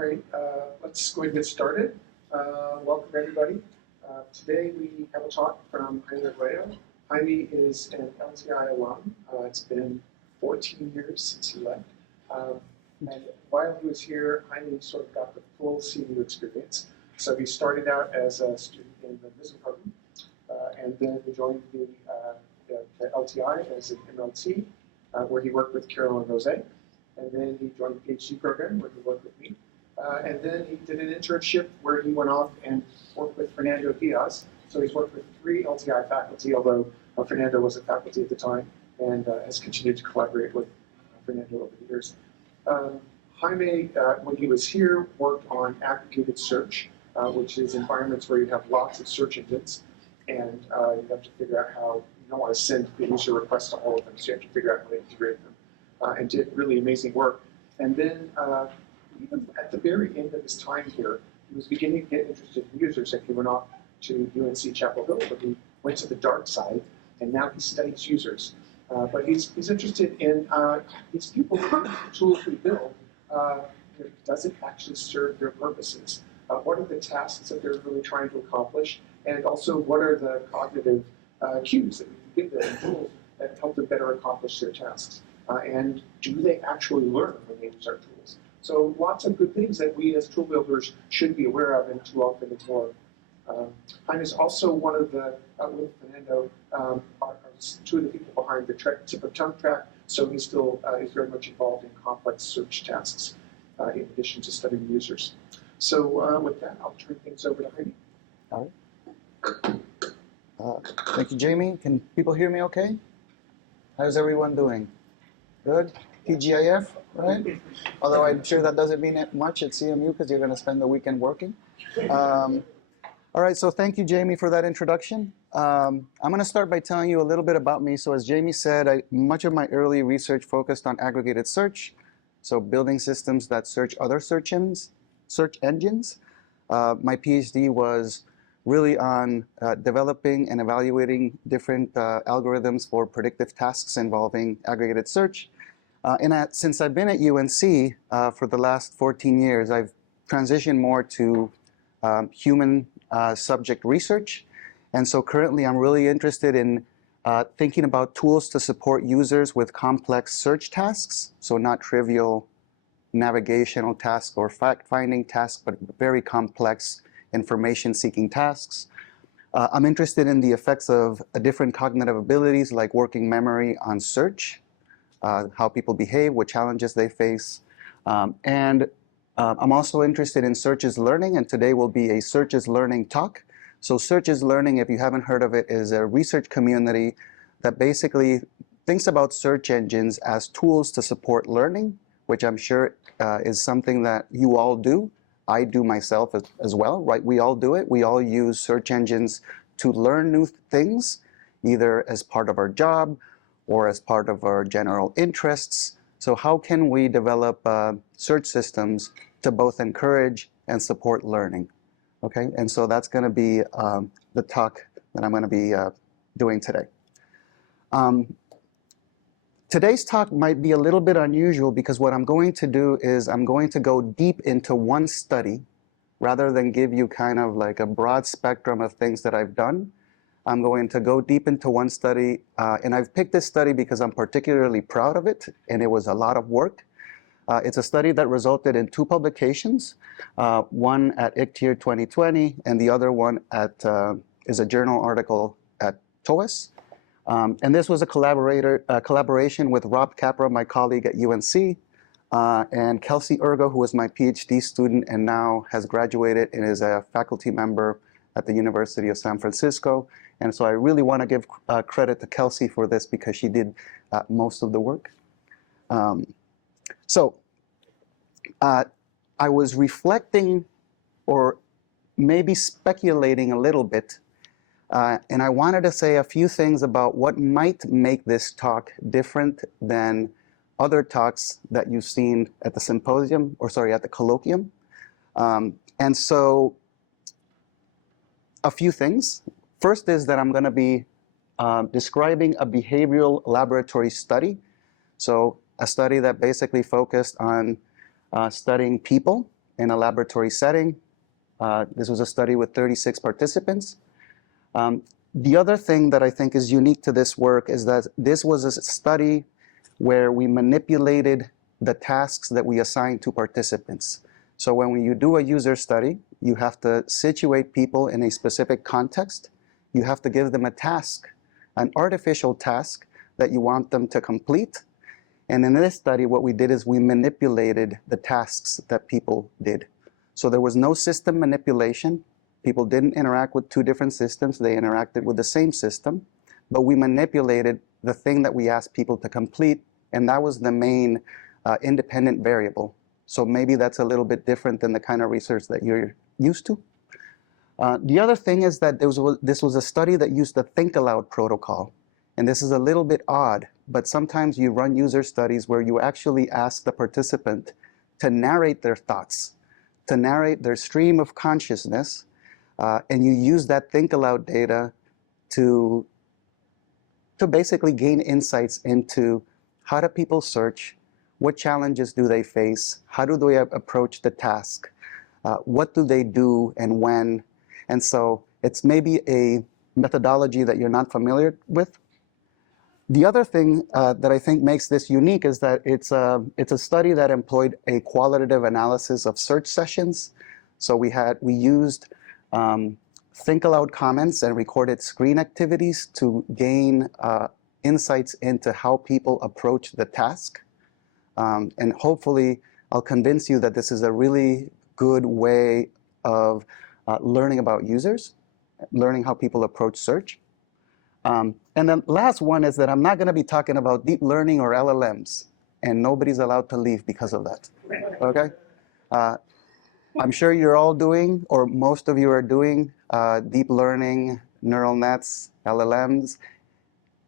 right, let's go ahead and get started. Welcome everybody. Today we have a talk from Jaime Arguello. Jaime is an LTI alum. It's been 14 years since he left. And while he was here, Jaime sort of got the full CMU experience. So he started out as a student in the business program, and then he joined the LTI as an MLT, where he worked with Carol and Rose. And then he joined the PhD program where he worked with me. And then he did an internship where he went off and worked with Fernando Diaz. So he's worked with 3 LTI faculty, although Fernando was a faculty at the time, and has continued to collaborate with Fernando over the years. Jaime, when he was here, worked on aggregated search, which is environments where you have lots of search engines, and you have to figure out how, you don't want to send the user requests to all of them, so you have to figure out how to integrate them. And did really amazing work. And then even at the very end of his time here, he was beginning to get interested in users, and he went off to UNC Chapel Hill, but he went to the dark side, and now he studies users. But he's interested in these people, the tools we build, does it actually serve their purposes? What are the tasks that they're really trying to accomplish? And also, what are the cognitive cues that we can give them, tools that help them better accomplish their tasks? And do they actually learn when they use our tools? So lots of good things that we as tool builders should be aware of and too often ignore. Jaime is also one of the, with Fernando, are 2 of the people behind the tip of tongue track, so he still is very much involved in complex search tasks in addition to studying users. So with that, I'll turn things over to Jaime. All right. Thank you, Jamie. Can people hear me okay? How's everyone doing? Good? TGIF, right? Although I'm sure that doesn't mean much at CMU because you're going to spend the weekend working. All right, so thank you, Jamie, for that introduction. I'm going to start by telling you a little bit about me. So as Jamie said, much of my early research focused on aggregated search, so building systems that search other search engines. My PhD was really on developing and evaluating different algorithms for predictive tasks involving aggregated search. Since I've been at UNC for the last 14 years, I've transitioned more to human subject research. And so currently I'm really interested in thinking about tools to support users with complex search tasks, so not trivial navigational tasks or fact-finding tasks, but very complex information-seeking tasks. I'm interested in the effects of different cognitive abilities like working memory on search, how people behave, what challenges they face. I'm also interested in search is learning, and today will be a search is learning talk. So search is learning, if you haven't heard of it, is a research community that basically thinks about search engines as tools to support learning, which I'm sure is something that you all do. I do myself as well, right? We all do it. We all use search engines to learn new things, either as part of our job or as part of our general interests. So how can we develop search systems to both encourage and support learning? Okay, and so that's going to be the talk that I'm going to be doing today. Today's talk might be a little bit unusual because what I'm going to do is I'm going to go deep into one study rather than give you kind of like a broad spectrum of things that I've done. I'm going to go deep into one study, and I've picked this study because I'm particularly proud of it, and it was a lot of work. It's a study that resulted in 2 publications, one at ICTIR 2020, and the other one is a journal article at TOES. And this was a collaboration with Rob Capra, my colleague at UNC, and Kelsey Ergo, who was my PhD student and now has graduated and is a faculty member at the University of San Francisco. And so I really want to give credit to Kelsey for this because she did most of the work. I was reflecting or maybe speculating a little bit, and I wanted to say a few things about what might make this talk different than other talks that you've seen at the symposium, or sorry, at the colloquium. And so a few things. First is that I'm going to be describing a behavioral laboratory study. So a study that basically focused on studying people in a laboratory setting. This was a study with 36 participants. The other thing that I think is unique to this work is that this was a study where we manipulated the tasks that we assigned to participants. So when you do a user study, you have to situate people in a specific context. You have to give them a task, an artificial task that you want them to complete. And in this study, what we did is we manipulated the tasks that people did. So there was no system manipulation. People didn't interact with two different systems. They interacted with the same system. But we manipulated the thing that we asked people to complete, and that was the main independent variable. So maybe that's a little bit different than the kind of research that you're used to. The other thing is that this was a study that used the think aloud protocol. And this is a little bit odd, but sometimes you run user studies where you actually ask the participant to narrate their thoughts, to narrate their stream of consciousness, and you use that think aloud data to basically gain insights into how do people search, what challenges do they face, how do they approach the task, what do they do and when. And so it's maybe a methodology that you're not familiar with. The other thing that I think makes this unique is that it's a study that employed a qualitative analysis of search sessions. So we used think aloud comments and recorded screen activities to gain insights into how people approach the task. And hopefully I'll convince you that this is a really good way of learning about users, learning how people approach search. And the last one is that I'm not going to be talking about deep learning or LLMs, and nobody's allowed to leave because of that. Okay? I'm sure you're all doing, or most of you are doing, deep learning, neural nets, LLMs.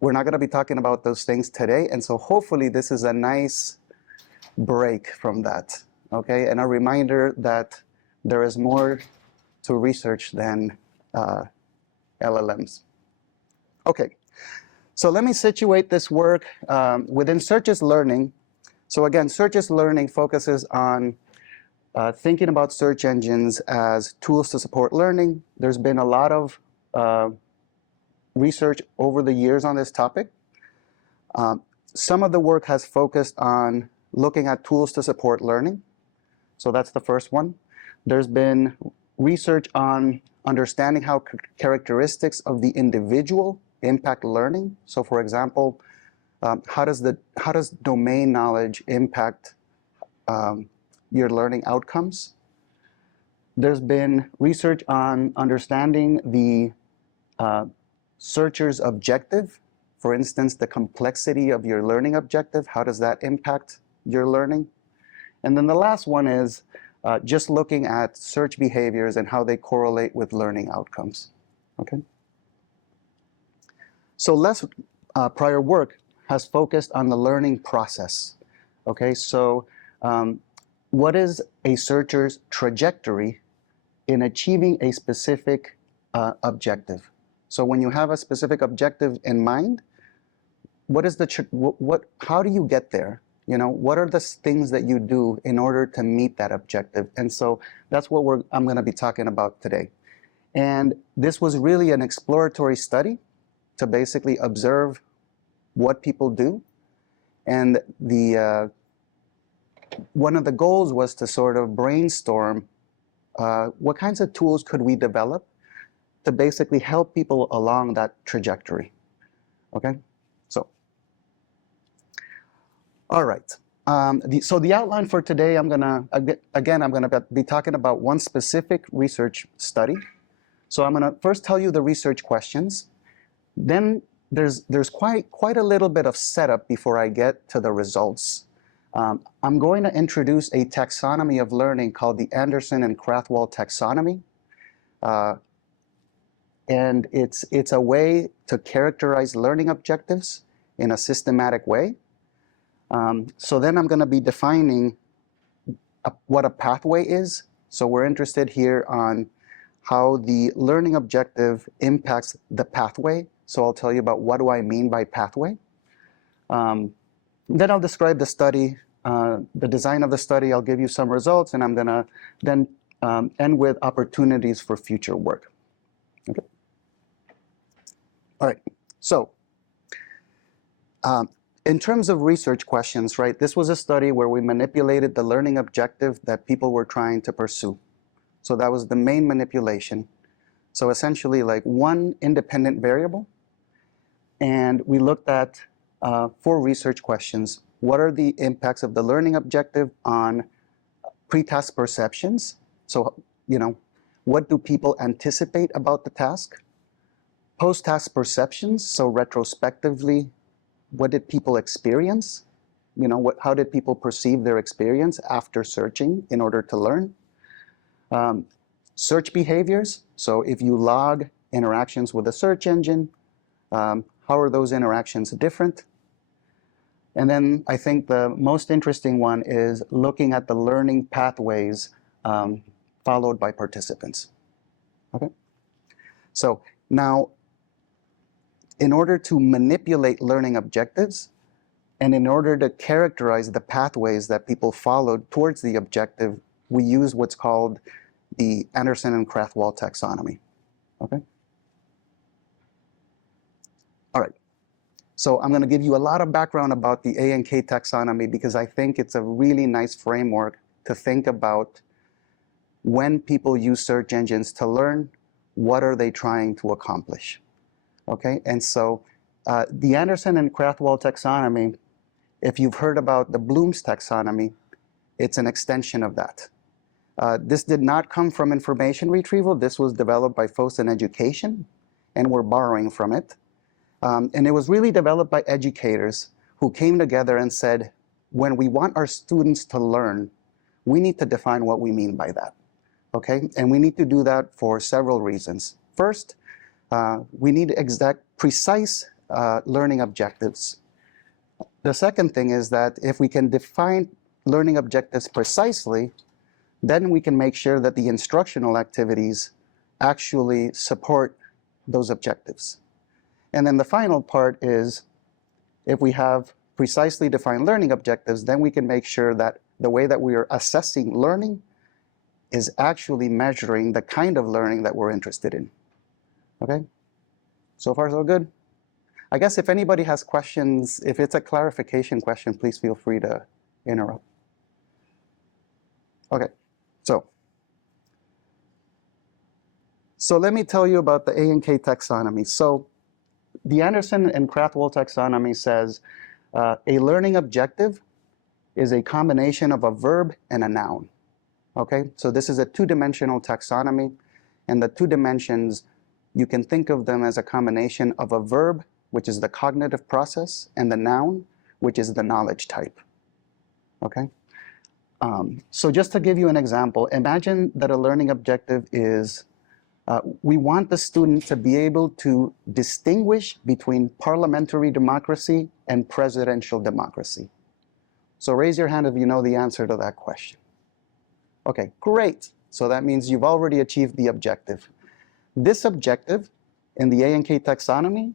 We're not going to be talking about those things today, and so hopefully this is a nice break from that. Okay? And a reminder that there is more to research than LLMs. Okay, so let me situate this work within Searches Learning. So again, Searches Learning focuses on thinking about search engines as tools to support learning. There's been a lot of research over the years on this topic. Some of the work has focused on looking at tools to support learning. So that's the first one. There's been research on understanding how characteristics of the individual impact learning. So for example, how does domain knowledge impact your learning outcomes? There's been research on understanding the searcher's objective. For instance, the complexity of your learning objective, how does that impact your learning? And then the last one is just looking at search behaviors and how they correlate with learning outcomes. Okay? So less prior work has focused on the learning process. Okay, so what is a searcher's trajectory in achieving a specific objective? So when you have a specific objective in mind, what is how do you get there? You know, what are the things that you do in order to meet that objective? And so that's what I'm going to be talking about today. And this was really an exploratory study to basically observe what people do. And one of the goals was to sort of brainstorm what kinds of tools could we develop to basically help people along that trajectory. Okay? So, all right. So the outline for today, I'm going to be talking about one specific research study. So I'm going to first tell you the research questions. Then there's quite a little bit of setup before I get to the results. I'm going to introduce a taxonomy of learning called the Anderson and Krathwohl taxonomy. And it's a way to characterize learning objectives in a systematic way. So then I'm going to be defining what a pathway is. So we're interested here on how the learning objective impacts the pathway. So I'll tell you about what do I mean by pathway. Then I'll describe the study, the design of the study, I'll give you some results, and I'm going to then end with opportunities for future work. Okay. All right. So in terms of research questions, right, this was a study where we manipulated the learning objective that people were trying to pursue. So that was the main manipulation. So essentially like one independent variable. And we looked at 4 research questions. What are the impacts of the learning objective on pre-task perceptions? So, what do people anticipate about the task? Post-task perceptions, so retrospectively, what did people experience? How did people perceive their experience after searching in order to learn? Search behaviors, so if you log interactions with a search engine, how are those interactions different? And then I think the most interesting one is looking at the learning pathways followed by participants. Okay? So now, in order to manipulate learning objectives, and in order to characterize the pathways that people followed towards the objective, we use what's called the Anderson and Krathwohl taxonomy. Okay? All right. So I'm going to give you a lot of background about the A and K taxonomy because I think it's a really nice framework to think about when people use search engines to learn, what are they trying to accomplish? Okay, and so the Anderson and Krathwohl taxonomy, if you've heard about the Bloom's taxonomy, it's an extension of that. This did not come from information retrieval. This was developed by folks in education, and we're borrowing from it. And it was really developed by educators who came together and said, when we want our students to learn, we need to define what we mean by that. Okay, and we need to do that for several reasons. First, we need precise learning objectives. The second thing is that if we can define learning objectives precisely, then we can make sure that the instructional activities actually support those objectives. And then the final part is, if we have precisely defined learning objectives, then we can make sure that the way that we are assessing learning is actually measuring the kind of learning that we're interested in. Okay? So far, so good? I guess if anybody has questions, if it's a clarification question, please feel free to interrupt. Okay, so let me tell you about the A and K taxonomy. So the Anderson and Krathwohl taxonomy says a learning objective is a combination of a verb and a noun. Okay, so this is a 2-dimensional taxonomy, and the 2 dimensions, you can think of them as a combination of a verb, which is the cognitive process, and the noun, which is the knowledge type. Okay, so just to give you an example, imagine that a learning objective is we want the student to be able to distinguish between parliamentary democracy and presidential democracy. So raise your hand if you know the answer to that question. Okay, great. So that means you've already achieved the objective. This objective in the A and K taxonomy,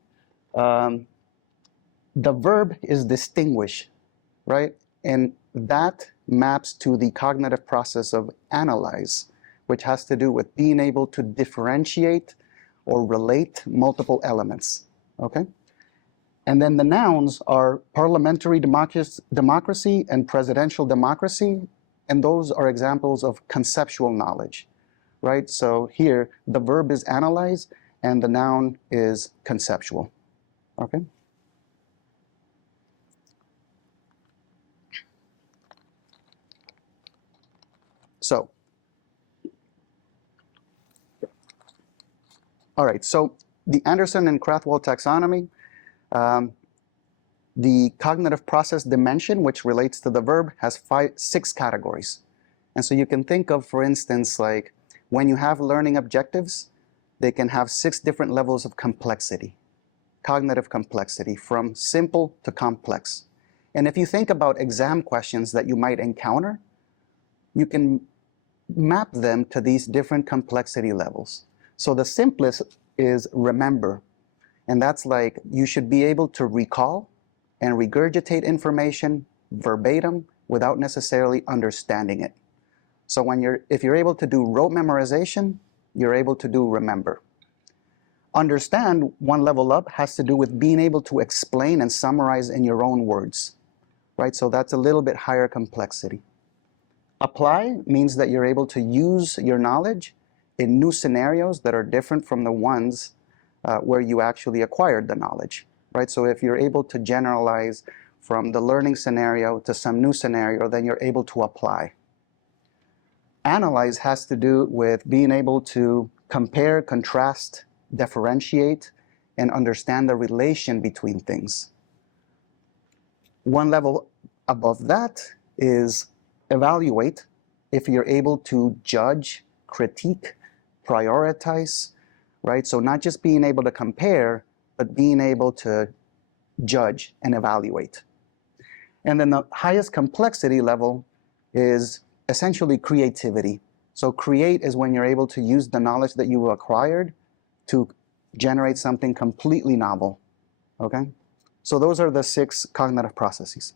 the verb is distinguish, right? And that maps to the cognitive process of analyze, which has to do with being able to differentiate or relate multiple elements, okay? And then the nouns are parliamentary democracy and presidential democracy, and those are examples of conceptual knowledge, right? So here, the verb is analyze, and the noun is conceptual, okay? So, all right, so the Anderson and Krathwohl taxonomy, the cognitive process dimension, which relates to the verb, has 6 categories. And so you can think of, for instance, like when you have learning objectives, they can have 6 different levels of complexity, cognitive complexity, from simple to complex. And if you think about exam questions that you might encounter, you can map them to these different complexity levels. So the simplest is remember. And that's like you should be able to recall and regurgitate information verbatim without necessarily understanding it. So if you're able to do rote memorization, you're able to do remember. Understand, one level up, has to do with being able to explain and summarize in your own words, right? So that's a little bit higher complexity. Apply means that you're able to use your knowledge in new scenarios that are different from the ones where you actually acquired the knowledge, right? So if you're able to generalize from the learning scenario to some new scenario, then you're able to apply. Analyze has to do with being able to compare, contrast, differentiate, and understand the relation between things. One level above that is evaluate, if you're able to judge, critique, prioritize, right? So not just being able to compare, but being able to judge and evaluate. And then the highest complexity level is essentially creativity. So create is when you're able to use the knowledge that you acquired to generate something completely novel, okay? So those are the 6 cognitive processes.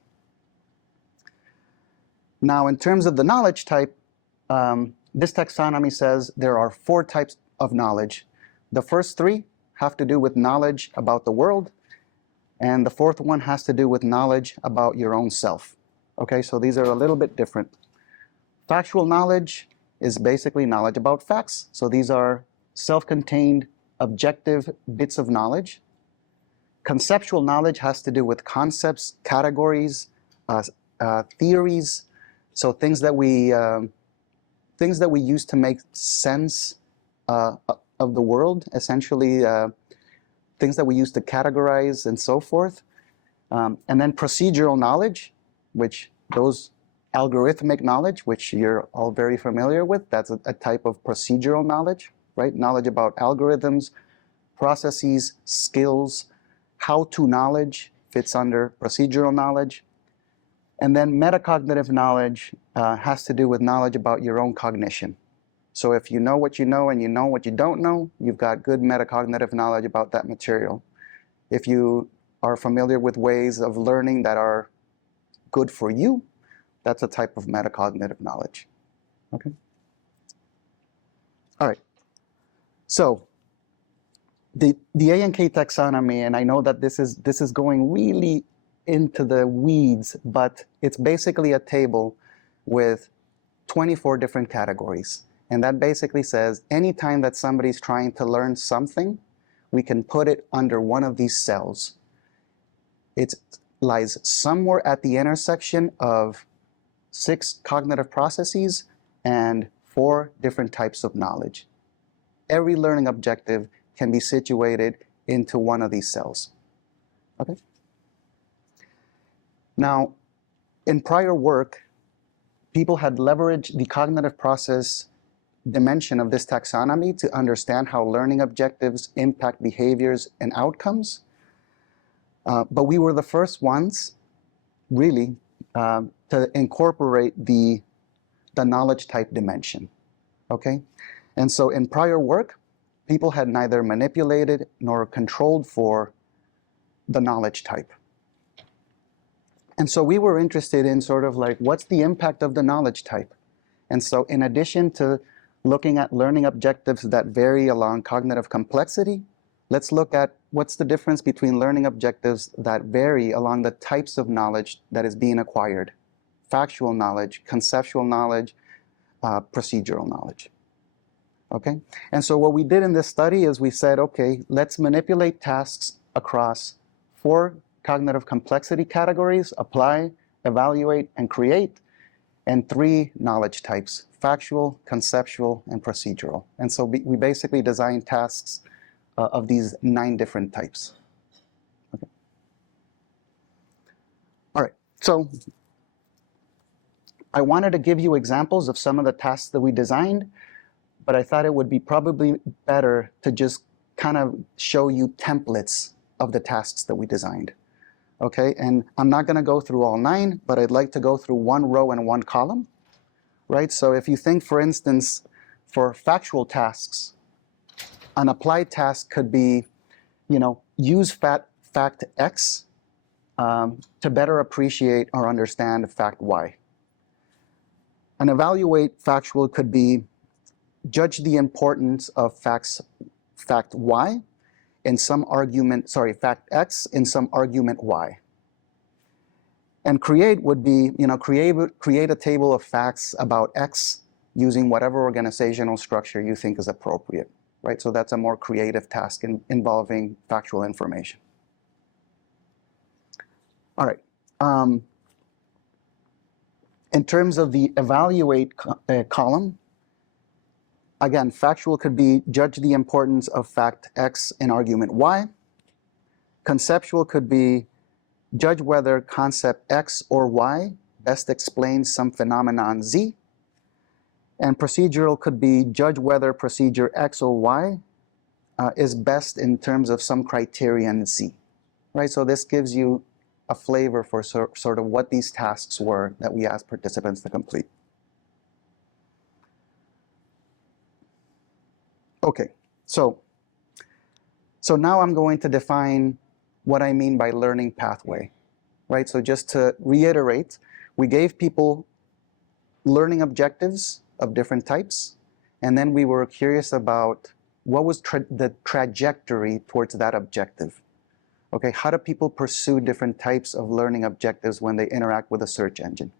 Now, in terms of the knowledge type, this taxonomy says there are 4 types of knowledge. The first 3 have to do with knowledge about the world, and the 4th one has to do with knowledge about your own self. Okay, so these are a little bit different. Factual knowledge is basically knowledge about facts. So these are self-contained, objective bits of knowledge. Conceptual knowledge has to do with concepts, categories, theories. So things that we use to make sense of the world, essentially things that we use to categorize and so forth. And then procedural knowledge, which those algorithmic knowledge, which you're all very familiar with, that's a type of procedural knowledge, right? Knowledge about algorithms, processes, skills, how-to knowledge fits under procedural knowledge. And then metacognitive knowledge has to do with knowledge about your own cognition. So if you know what you know and you know what you don't know, you've got good metacognitive knowledge about that material. If you are familiar with ways of learning that are good for you, that's a type of metacognitive knowledge. Okay? All right. So the A&K taxonomy, and I know that this is going really into the weeds, but it's basically a table with 24 different categories. And that basically says anytime that somebody's trying to learn something, we can put it under one of these cells. It lies somewhere at the intersection of 6 cognitive processes and 4 different types of knowledge. Every learning objective can be situated into one of these cells. Okay? Now, in prior work, people had leveraged the cognitive process dimension of this taxonomy to understand how learning objectives impact behaviors and outcomes. But we were the first ones, really, to incorporate the knowledge type dimension, okay? And so in prior work, people had neither manipulated nor controlled for the knowledge type. And so we were interested in sort of like, what's the impact of the knowledge type? And so in addition to looking at learning objectives that vary along cognitive complexity, let's look at what's the difference between learning objectives that vary along the types of knowledge that is being acquired. Factual knowledge, conceptual knowledge, procedural knowledge. Okay? And so what we did in this study is we said, okay, let's manipulate tasks across 4 cognitive complexity categories: apply, evaluate, and create, and 3 knowledge types: factual, conceptual, and procedural. And so we basically designed tasks of these 9 different types. Okay. All right, so I wanted to give you examples of some of the tasks that we designed, but I thought it would be probably better to just kind of show you templates of the tasks that we designed. Okay, and I'm not going to go through all 9, but I'd like to go through 1 row and 1 column, right? So if you think, for instance, for factual tasks, an applied task could be, use fact X to better appreciate or understand fact Y. An evaluate factual could be judge the importance of fact Y in some argument, sorry, fact X in some argument Y. And create would be, create a table of facts about X using whatever organizational structure you think is appropriate, right? So that's a more creative task involving factual information. All right. In terms of the evaluate column, again, factual could be judge the importance of fact X in argument Y. Conceptual could be judge whether concept X or Y best explains some phenomenon Z. And procedural could be judge whether procedure X or Y is best in terms of some criterion Z. Right? So this gives you a flavor for sort of what these tasks were that we asked participants to complete. Okay, so now I'm going to define what I mean by learning pathway, right? So just to reiterate, we gave people learning objectives of different types, and then we were curious about what was the trajectory towards that objective. Okay, how do people pursue different types of learning objectives when they interact with a search engine?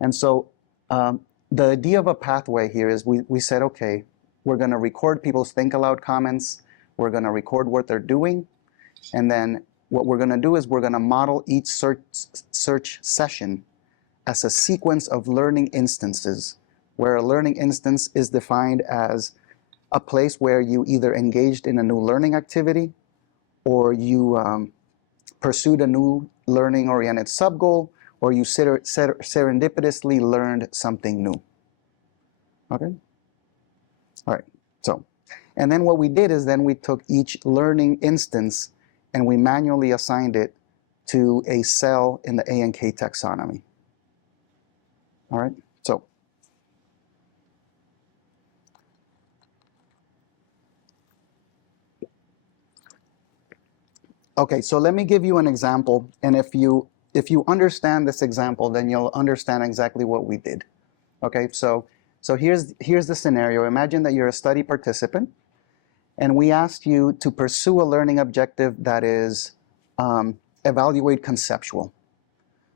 And so the idea of a pathway here is we said, okay, we're going to record people's think aloud comments, we're going to record what they're doing, and then what we're going to do is we're going to model each search session as a sequence of learning instances, where a learning instance is defined as a place where you either engaged in a new learning activity or you pursued a new learning-oriented subgoal, or you serendipitously learned something new. Okay? All right, so, and then what we did is then we took each learning instance and we manually assigned it to a cell in the A and K taxonomy. All right, so. Okay, so let me give you an example, and if you understand this example, then you'll understand exactly what we did. Okay, so here's the scenario. Imagine that you're a study participant, and we asked you to pursue a learning objective that is evaluate conceptual.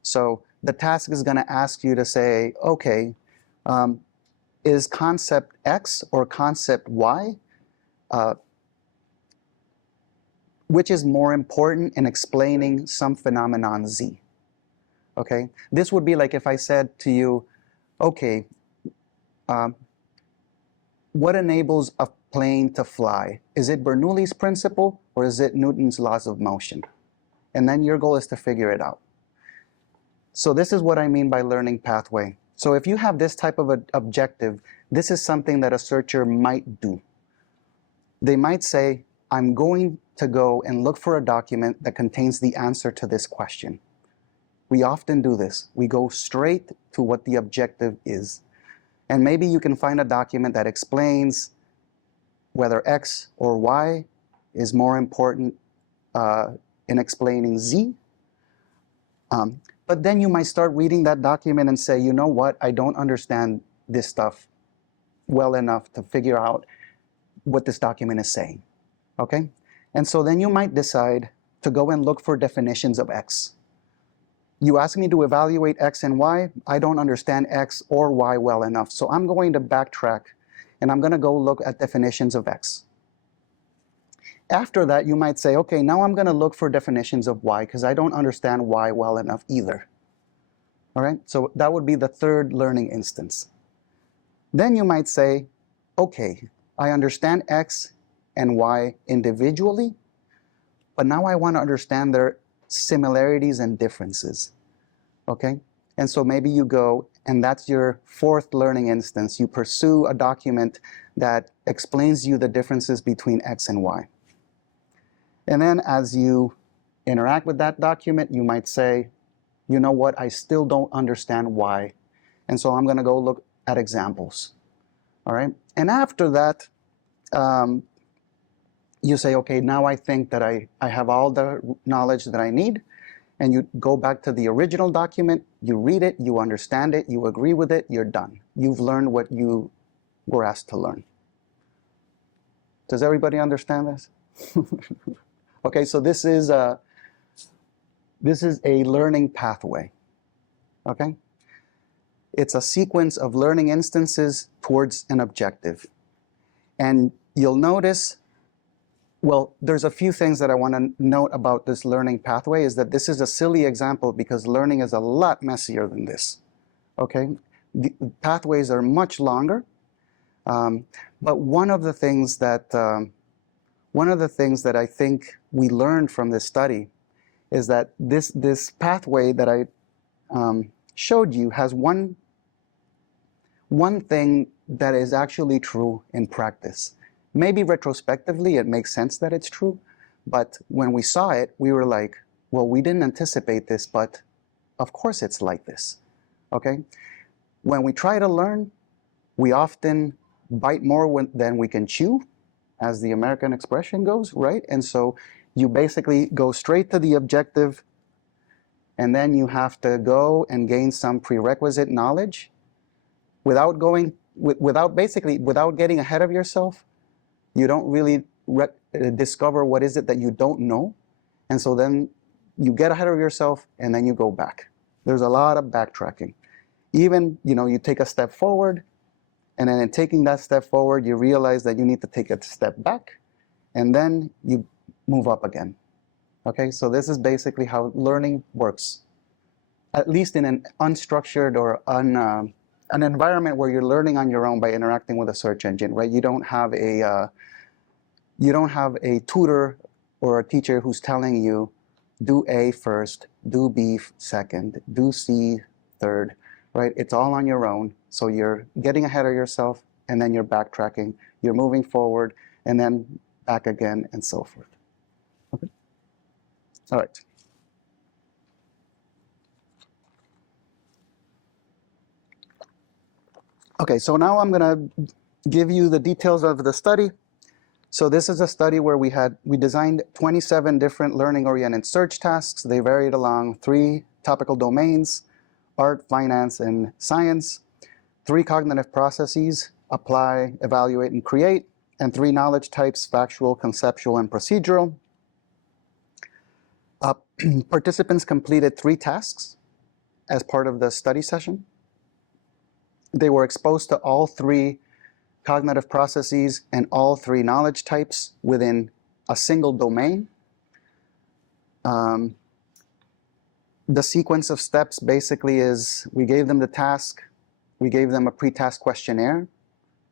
So the task is going to ask you to say, okay, is concept X or concept Y, which is more important in explaining some phenomenon Z? Okay, this would be like if I said to you, okay, what enables a plane to fly? Is it Bernoulli's principle or is it Newton's laws of motion? And then your goal is to figure it out. So this is what I mean by learning pathway. So if you have this type of objective, this is something that a searcher might do. They might say, I'm going to go and look for a document that contains the answer to this question. We often do this. We go straight to what the objective is. And maybe you can find a document that explains whether X or Y is more important in explaining Z. But then you might start reading that document and say, you know what, I don't understand this stuff well enough to figure out what this document is saying. Okay? And so then you might decide to go and look for definitions of X. You ask me to evaluate X and Y. I don't understand X or Y well enough. So I'm going to backtrack and I'm going to go look at definitions of X. After that, you might say, okay, now I'm going to look for definitions of Y because I don't understand Y well enough either. All right, so that would be the third learning instance. Then you might say, okay, I understand X and Y individually, but now I want to understand their similarities and differences. Okay, and so maybe you go, and that's your fourth learning instance. You pursue a document that explains you the differences between X and Y. And then as you interact with that document, you might say, you know what, I still don't understand why. And so I'm going to go look at examples. All right. And after that, you say, okay, now I think that I have all the knowledge that I need. and you go back to the original document, you read it, you understand it, you agree with it, you're done. You've learned what you were asked to learn. Does everybody understand this? Okay, so this is a learning pathway. Okay? It's a sequence of learning instances towards an objective. And you'll notice, well, there's a few things that I want to note about this learning pathway is that this is a silly example because learning is a lot messier than this. Okay? The pathways are much longer, but one of the things that I think we learned from this study is that this pathway that I showed you has one thing that is actually true in practice. Maybe retrospectively it makes sense that it's true, but when we saw it, we were like, well, we didn't anticipate this, but of course it's like this. Okay? When we try to learn, we often bite more than we can chew, as the American expression goes, right? And so you basically go straight to the objective, and then you have to go and gain some prerequisite knowledge without getting ahead of yourself. You don't really discover what is it that you don't know. And so then you get ahead of yourself and then you go back. There's a lot of backtracking. Even, you take a step forward, and then in taking that step forward, you realize that you need to take a step back, and then you move up again. Okay, so this is basically how learning works, at least in an unstructured or an environment where you're learning on your own by interacting with a search engine, right? You don't have a tutor or a teacher who's telling you, do A first, do B second, do C third, right? It's all on your own. So you're getting ahead of yourself, and then you're backtracking, you're moving forward, and then back again, and so forth. Okay. All right. Okay, so now I'm going to give you the details of the study. So this is a study where we designed 27 different learning-oriented search tasks. They varied along 3 topical domains: art, finance, and science, 3 cognitive processes: apply, evaluate, and create, and 3 knowledge types: factual, conceptual, and procedural. Participants completed 3 tasks as part of the study session. They were exposed to all 3 cognitive processes and all 3 knowledge types within a single domain. The sequence of steps basically is we gave them the task, we gave them a pre-task questionnaire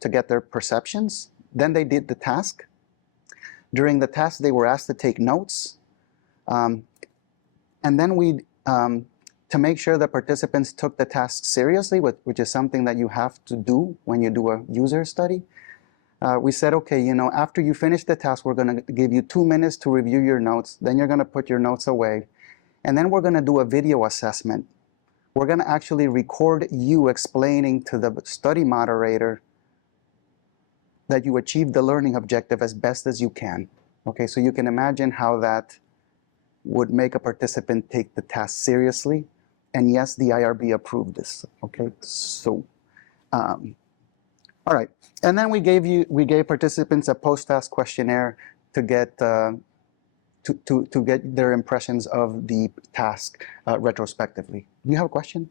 to get their perceptions. Then they did the task. During the task, they were asked to take notes. And then to make sure that participants took the task seriously, which is something that you have to do when you do a user study, we said, okay, after you finish the task, we're going to give you 2 minutes to review your notes. Then you're going to put your notes away. And then we're going to do a video assessment. We're going to actually record you explaining to the study moderator that you achieved the learning objective as best as you can. Okay, so you can imagine how that would make a participant take the task seriously. And yes, the IRB approved this. Okay, so, all right. And then we gave participants a post-task questionnaire to get their impressions of the task retrospectively. Do you have a question?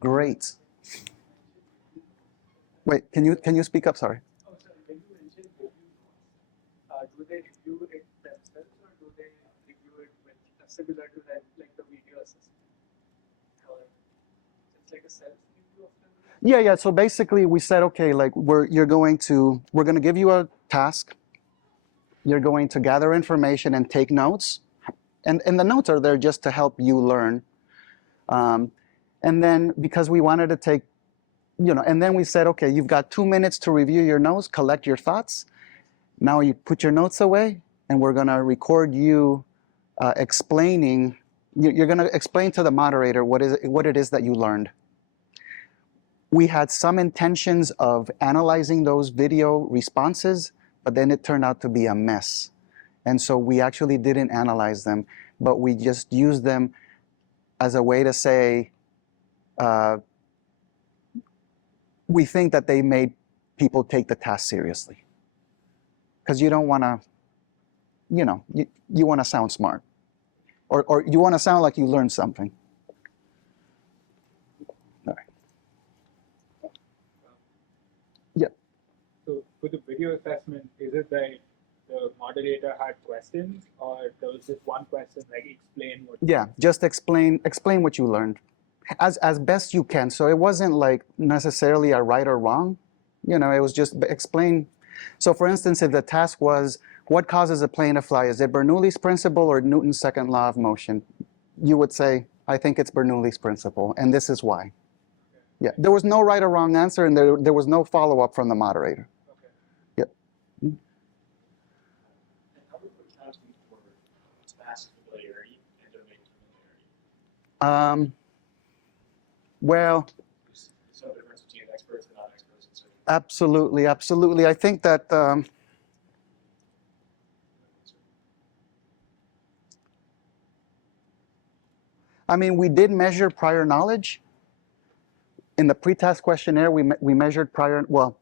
Great. Wait, can you speak up? Sorry. Oh, sorry. When you mentioned review notes, do they review it themselves, or do they review it with similar to that, like the video assessment? Or it's like a self-review of them? Yeah. So basically, we said, okay, like we're going to give you a task. You're going to gather information and take notes, and the notes are there just to help you learn. And then because we wanted to take, and then we said, okay, you've got 2 minutes to review your notes, collect your thoughts. Now you put your notes away, and we're going to record you explaining. You're going to explain to the moderator what it is that you learned. We had some intentions of analyzing those video responses, but then it turned out to be a mess. And so we actually didn't analyze them, but we just used them as a way to say, we think that they made people take the task seriously. Because you don't want to, you want to sound smart. Or you want to sound like you learned something. All right. Yeah. So for the video assessment, is it that the moderator had questions, or there was just one question, like explain what? Yeah, just explain what you learned, as best you can. So it wasn't like necessarily a right or wrong, it was just explain. So for instance, if the task was, what causes a plane to fly? Is it Bernoulli's principle or Newton's second law of motion? You would say, I think it's Bernoulli's principle, and this is why. Yeah, there was no right or wrong answer, and there was no follow-up from the moderator. Okay. Yep. And how would we account for task familiarity and domain familiarity? Well, There's some difference between experts and non-experts. And so absolutely, absolutely. I think that we did measure prior knowledge. In the pre-task questionnaire, we measured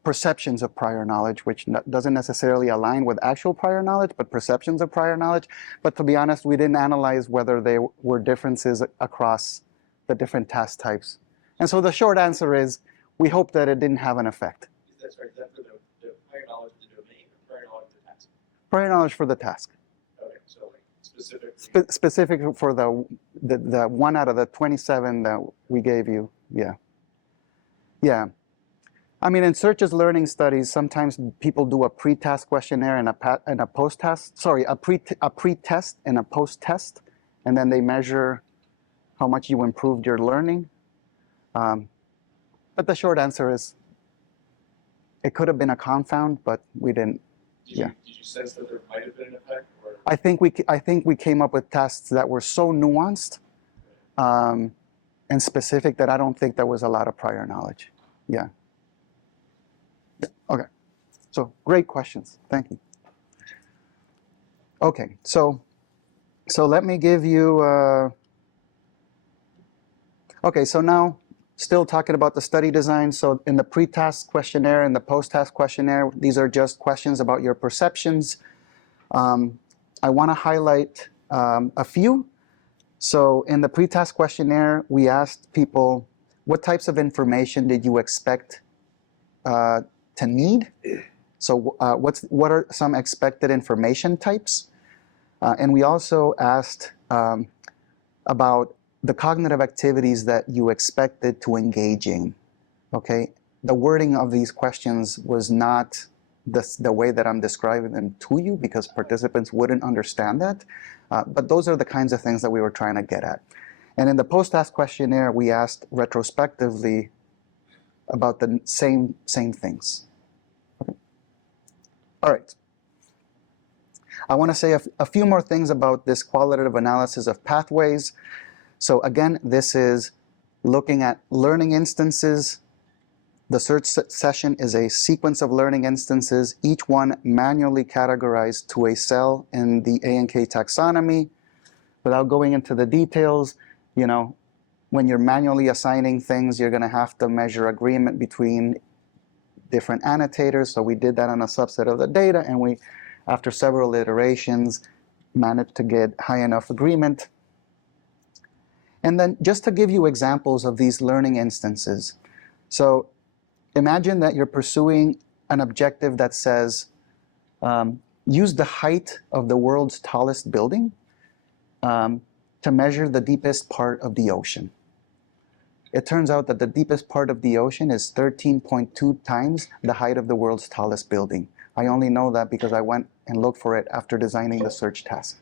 perceptions of prior knowledge, which doesn't necessarily align with actual prior knowledge, but perceptions of prior knowledge. But to be honest, we didn't analyze whether there were differences across the different task types. And so the short answer is, we hope that it didn't have an effect. is that for the prior knowledge of the domain or prior knowledge of the task? Prior knowledge for the task. Okay, so like specifically. Specific for the 1 out of the 27 that we gave you, yeah. Yeah. In searches learning studies, sometimes people do a pre-task questionnaire and a post-task, a pre-test and a post-test, and then they measure how much you improved your learning. But the short answer is, it could have been a confound, but we didn't. Did you sense that there might have been an effect? Or? I think we came up with tests that were so nuanced and specific that I don't think there was a lot of prior knowledge. Yeah. Okay. So great questions. Thank you. Okay. So let me give you. Okay. So now, still talking about the study design. So in the pre-task questionnaire and the post-task questionnaire, these are just questions about your perceptions. I want to highlight a few. So in the pre-task questionnaire, we asked people, what types of information did you expect to need? So what are some expected information types? And we also asked about the cognitive activities that you expected to engage in. Okay, the wording of these questions was not the way that I'm describing them to you, because participants wouldn't understand that. But those are the kinds of things that we were trying to get at. And in the post-task questionnaire, we asked retrospectively about the same things. Okay. All right. I want to say a few more things about this qualitative analysis of pathways. So again, this is looking at learning instances. The search session is a sequence of learning instances, each one manually categorized to a cell in the A&K taxonomy. Without going into the details, when you're manually assigning things, you're going to have to measure agreement between different annotators. So we did that on a subset of the data, and we, after several iterations, managed to get high enough agreement. And then just to give you examples of these learning instances. So imagine that you're pursuing an objective that says, use the height of the world's tallest building to measure the deepest part of the ocean. It turns out that the deepest part of the ocean is 13.2 times the height of the world's tallest building. I only know that because I went and looked for it after designing the search task.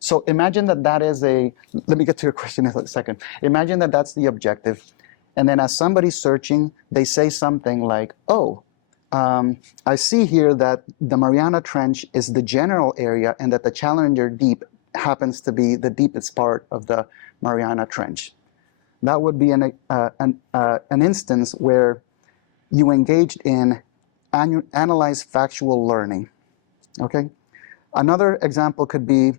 So imagine that is let me get to your question in a second. Imagine that that's the objective. And then as somebody's searching, they say something like, I see here that the Mariana Trench is the general area and that the Challenger Deep happens to be the deepest part of the Mariana Trench. That would be an instance where you engaged in analyze factual learning. Okay. Another example could be,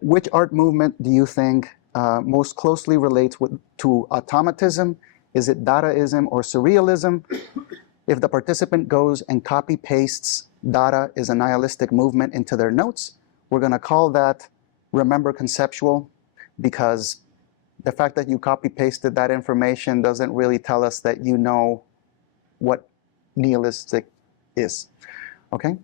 which art movement do you think most closely relates to automatism? Is it Dadaism or surrealism? If the participant goes and copy pastes Dada is a nihilistic movement into their notes, we're going to call that remember conceptual, because the fact that you copy pasted that information doesn't really tell us that you know what nihilistic is. Okay?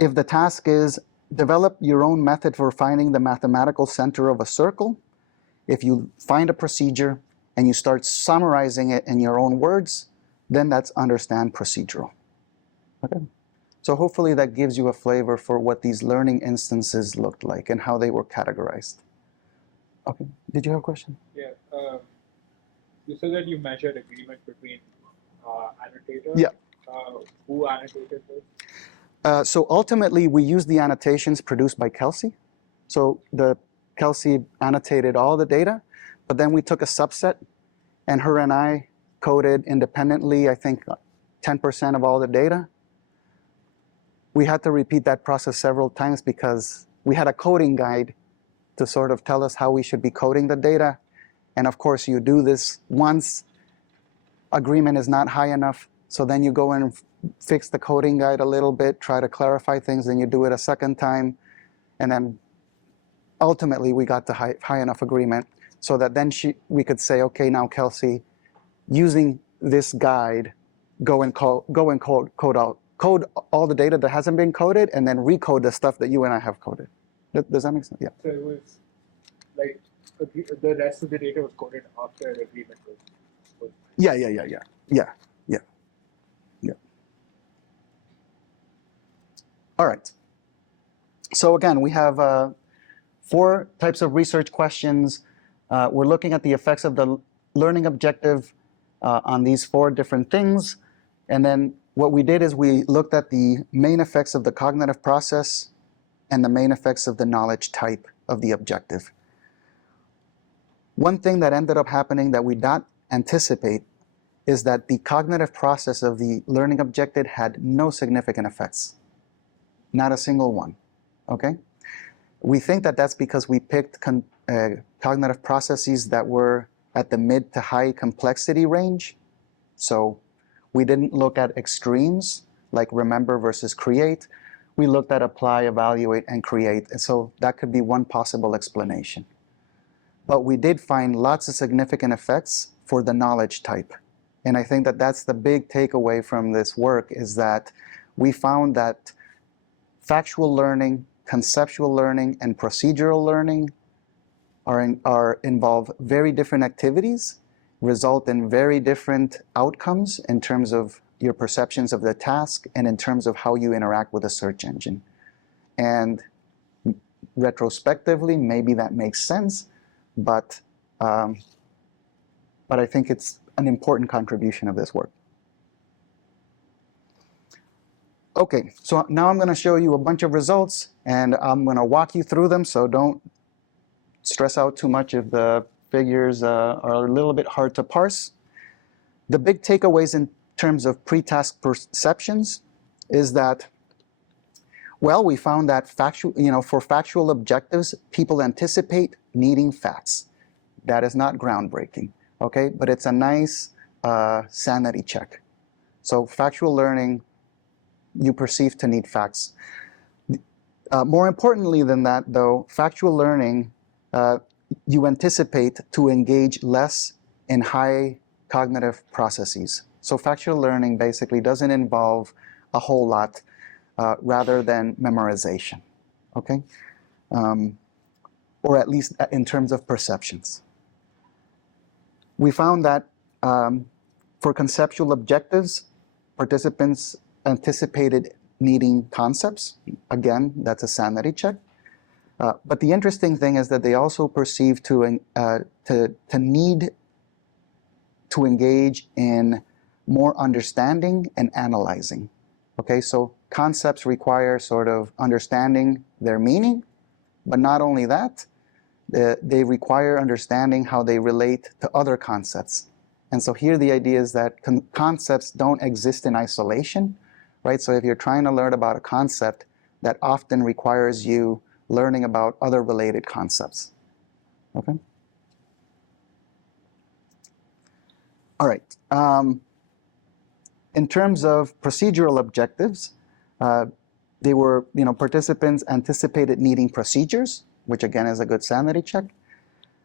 If the task is develop your own method for finding the mathematical center of a circle, if you find a procedure and you start summarizing it in your own words, then that's understand procedural. Okay? So hopefully that gives you a flavor for what these learning instances looked like and how they were categorized. Okay, did you have a question? Yeah, you said that you measured agreement between annotators. Yeah. Who annotated this? So ultimately, we used the annotations produced by Kelsey. So Kelsey annotated all the data, but then we took a subset, and her and I coded independently, I think, 10% of all the data. We had to repeat that process several times because we had a coding guide to sort of tell us how we should be coding the data. And of course, you do this once, agreement is not high enough, so then you go and fix the coding guide a little bit, try to clarify things, then you do it a second time, and then ultimately we got to high enough agreement so that then we could say, okay, now Kelsey, using this guide, go and code all the data that hasn't been coded, and then recode the stuff that you and I have coded. Does that make sense? Yeah. So it was like the rest of the data was coded after the agreement was. Yeah. All right. So again, we have 4 types of research questions. We're looking at the effects of the learning objective on these 4 different things. And then what we did is we looked at the main effects of the cognitive process and the main effects of the knowledge type of the objective. One thing that ended up happening that we did not anticipate is that the cognitive process of the learning objective had no significant effects. Not a single one. Okay? We think that that's because we picked cognitive processes that were at the mid to high complexity range. So we didn't look at extremes like remember versus create. We looked at apply, evaluate, and create. And so that could be one possible explanation. But we did find lots of significant effects for the knowledge type. And I think that that's the big takeaway from this work, is that we found that factual learning, conceptual learning, and procedural learning involve very different activities, result in very different outcomes in terms of your perceptions of the task and in terms of how you interact with a search engine. And retrospectively, maybe that makes sense, but I think it's an important contribution of this work. Okay, so now I'm going to show you a bunch of results, and I'm going to walk you through them, so don't stress out too much if the figures are a little bit hard to parse. The big takeaways in terms of pre-task perceptions is that, well, we found that for factual objectives, people anticipate needing facts. That is not groundbreaking, okay? But it's a nice sanity check. So factual learning, you perceive to need facts. More importantly than that, though, factual learning, you anticipate to engage less in high cognitive processes. So factual learning basically doesn't involve a whole lot rather than memorization, okay? Or at least in terms of perceptions. We found that for conceptual objectives, participants anticipated needing concepts. Again, that's a sanity check. But the interesting thing is that they also perceive to need to engage in more understanding and analyzing. Okay, so concepts require sort of understanding their meaning, but not only that, they require understanding how they relate to other concepts. And so here the idea is that concepts don't exist in isolation, right? So if you're trying to learn about a concept, that often requires you learning about other related concepts. Okay. All right. In terms of procedural objectives, they were, participants anticipated needing procedures, which again is a good sanity check.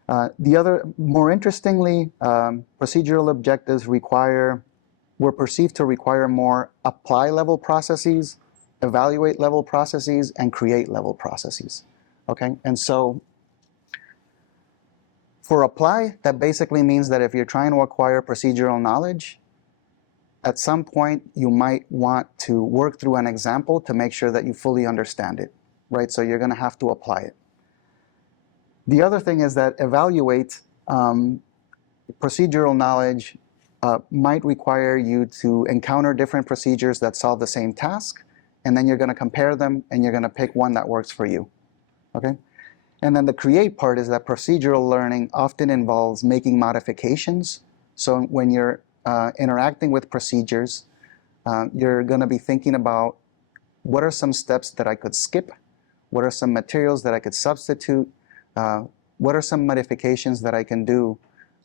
The other, more interestingly, procedural objectives were perceived to require more apply level processes, evaluate level processes, and create level processes. Okay, and so for apply, that basically means that if you're trying to acquire procedural knowledge, at some point you might want to work through an example to make sure that you fully understand it, right? So you're going to have to apply it. The other thing is that evaluate procedural knowledge might require you to encounter different procedures that solve the same task, and then you're going to compare them and you're going to pick one that works for you. Okay? And then the create part is that procedural learning often involves making modifications. So when you're interacting with procedures, you're going to be thinking about what are some steps that I could skip, what are some materials that I could substitute, what are some modifications that I can do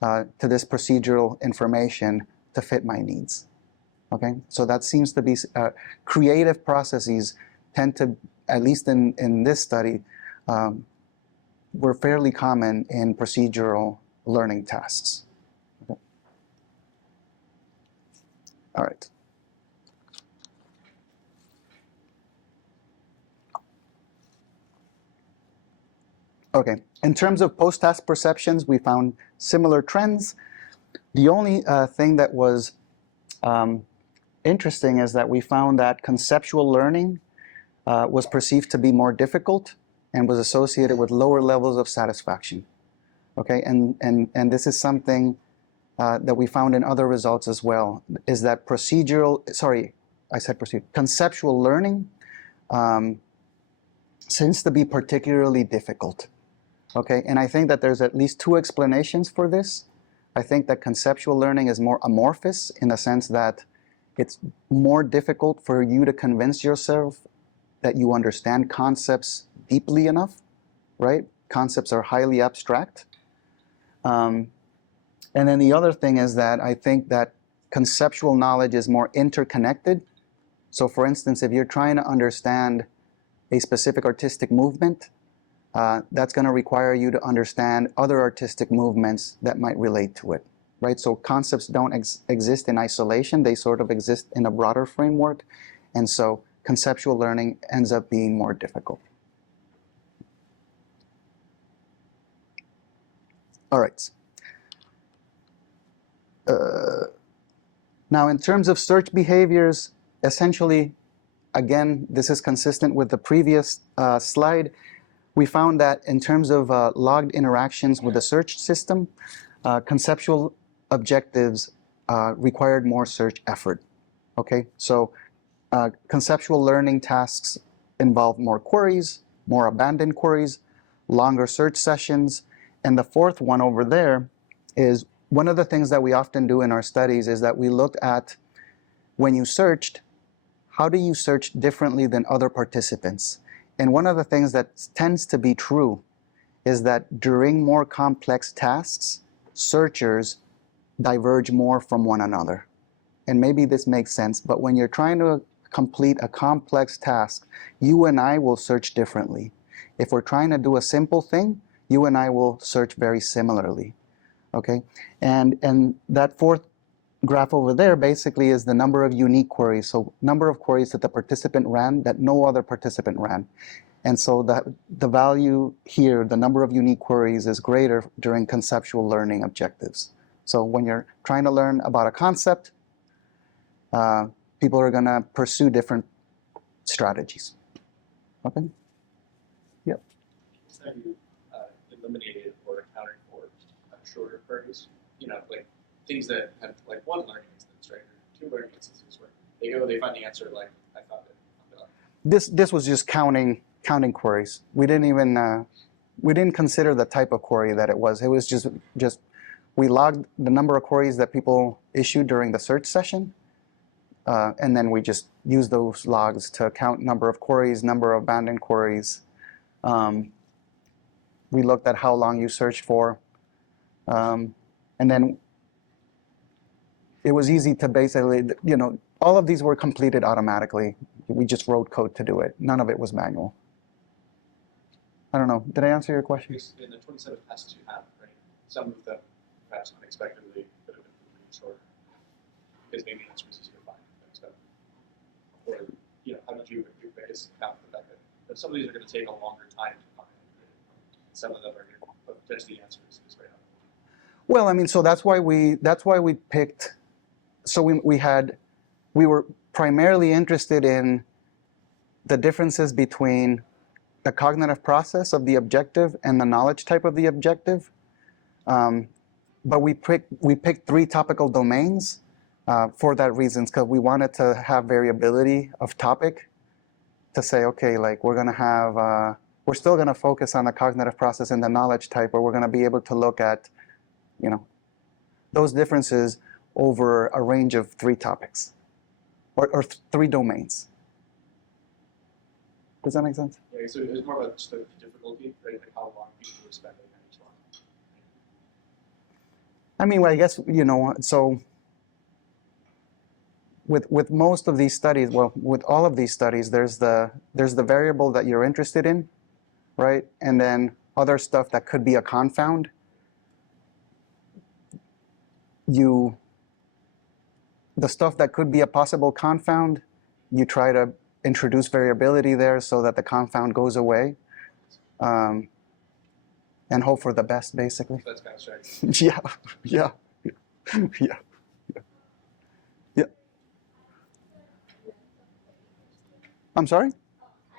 to this procedural information to fit my needs. Okay, so that seems to be creative processes tend to, at least in this study, were fairly common in procedural learning tasks. Okay. All right. Okay, in terms of post-task perceptions, we found similar trends. The only thing that was interesting is that we found that conceptual learning was perceived to be more difficult and was associated with lower levels of satisfaction. Okay, and this is something that we found in other results as well, is that conceptual learning seems to be particularly difficult. Okay, and I think that there's at least two explanations for this. I think that conceptual learning is more amorphous in the sense that it's more difficult for you to convince yourself that you understand concepts deeply enough, right? Concepts are highly abstract. And then the other thing is that I think that conceptual knowledge is more interconnected. So for instance, if you're trying to understand a specific artistic movement, that's going to require you to understand other artistic movements that might relate to it, right? So concepts don't exist in isolation. They sort of exist in a broader framework. And so conceptual learning ends up being more difficult. All right. Now, in terms of search behaviors, essentially, again, this is consistent with the previous slide. We found that in terms of logged interactions with the search system, conceptual objectives required more search effort. Okay, so conceptual learning tasks involve more queries, more abandoned queries, longer search sessions, and the fourth one over there is one of the things that we often do in our studies is that we look at when you searched, how do you search differently than other participants? And one of the things that tends to be true is that during more complex tasks, searchers diverge more from one another. And maybe this makes sense, but when you're trying to complete a complex task, you and I will search differently. If we're trying to do a simple thing, you and I will search very similarly. Okay? And that fourth graph over there basically is the number of unique queries. So number of queries that the participant ran that no other participant ran. And so the value here, the number of unique queries is greater during conceptual learning objectives. So when you're trying to learn about a concept, people are going to pursue different strategies. Okay? Yep. So you eliminated or accounted for shorter queries, like things that have like one learning instance, right? Or two learning instances where they go, they find the answer like I thought it. This was just counting queries. We didn't even we didn't consider the type of query that it was. It was just we logged the number of queries that people issued during the search session, and then we just used those logs to count number of queries, number of abandoned queries. We looked at how long you searched for. And then it was easy to basically, all of these were completed automatically. We just wrote code to do it. None of it was manual. I don't know. Did I answer your question? In the 27 tasks you have, right? Some of them perhaps unexpectedly could have been really shorter because maybe the answer was easier to find than expected. Or, how did you account for that? But some of these are going to take a longer time to find. Some of them are going to potentially the answer is right out. Well, I mean, so that's why we picked. So we were primarily interested in the differences between the cognitive process of the objective and the knowledge type of the objective. But we picked 3 topical domains for that reason, because we wanted to have variability of topic to say, okay, like we're still going to focus on the cognitive process and the knowledge type, but we're going to be able to look at, those differences over a range of 3 topics or 3 domains. Does that make sense? Yeah, so it was more about just the difficulty, right? Like how long people were spending on each one. I mean, well, I guess, so with most of these studies, well, with all of these studies, there's the variable that you're interested in, right? And then other stuff that could be a confound. The stuff that could be a possible confound, you try to introduce variability there so that the confound goes away, and hope for the best, basically. So that's kind of strategy. Yeah. I'm sorry? I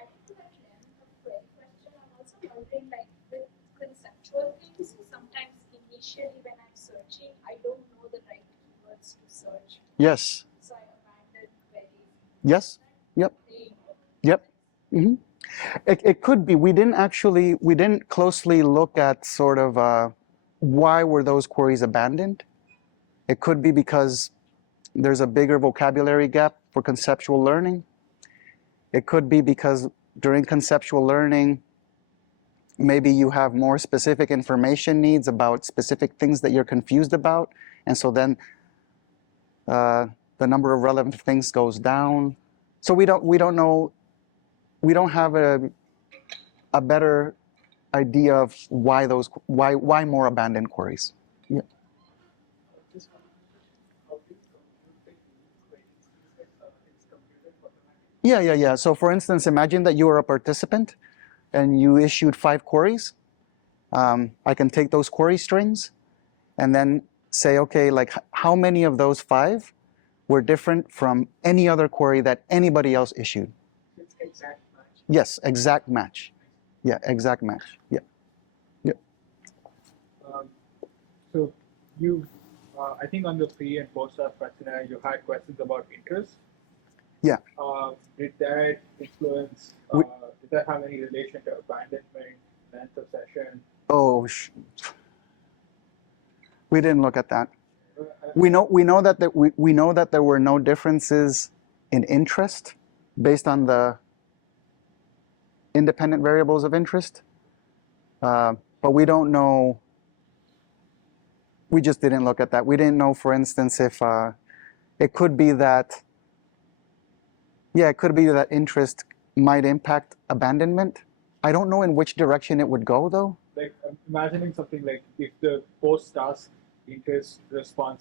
think to that length of query question, I'm also wondering, like with conceptual things, sometimes initially when I'm searching, I don't know the right keywords to search. Yes. So I abandon queries. Yes. Yep. Yep. Mm-hmm. It could be. We didn't closely look at sort of why were those queries abandoned. It could be because there's a bigger vocabulary gap for conceptual learning. It could be because during conceptual learning, maybe you have more specific information needs about specific things that you're confused about, and so then the number of relevant things goes down. So we don't know. We don't have a better idea of why more abandoned queries. Yeah. Yeah. So for instance, imagine that you are a participant and you issued 5 queries. I can take those query strings and then say, okay, like how many of those 5 were different from any other query that anybody else issued? It's exact match. Yes, exact match. Yeah, exact match. Yeah. So you, I think on the pre and post task questionnaire, you had questions about interest. Yeah. Did that influence? Did that have any relation to abandonment, length of session? Oh, we didn't look at that. We know that there were no differences in interest based on the independent variables of interest, but we don't know. We just didn't look at that. We didn't know, for instance, if it could be that. Yeah, it could be that interest might impact abandonment. I don't know in which direction it would go, though. Like, I'm imagining something like if the post task interest response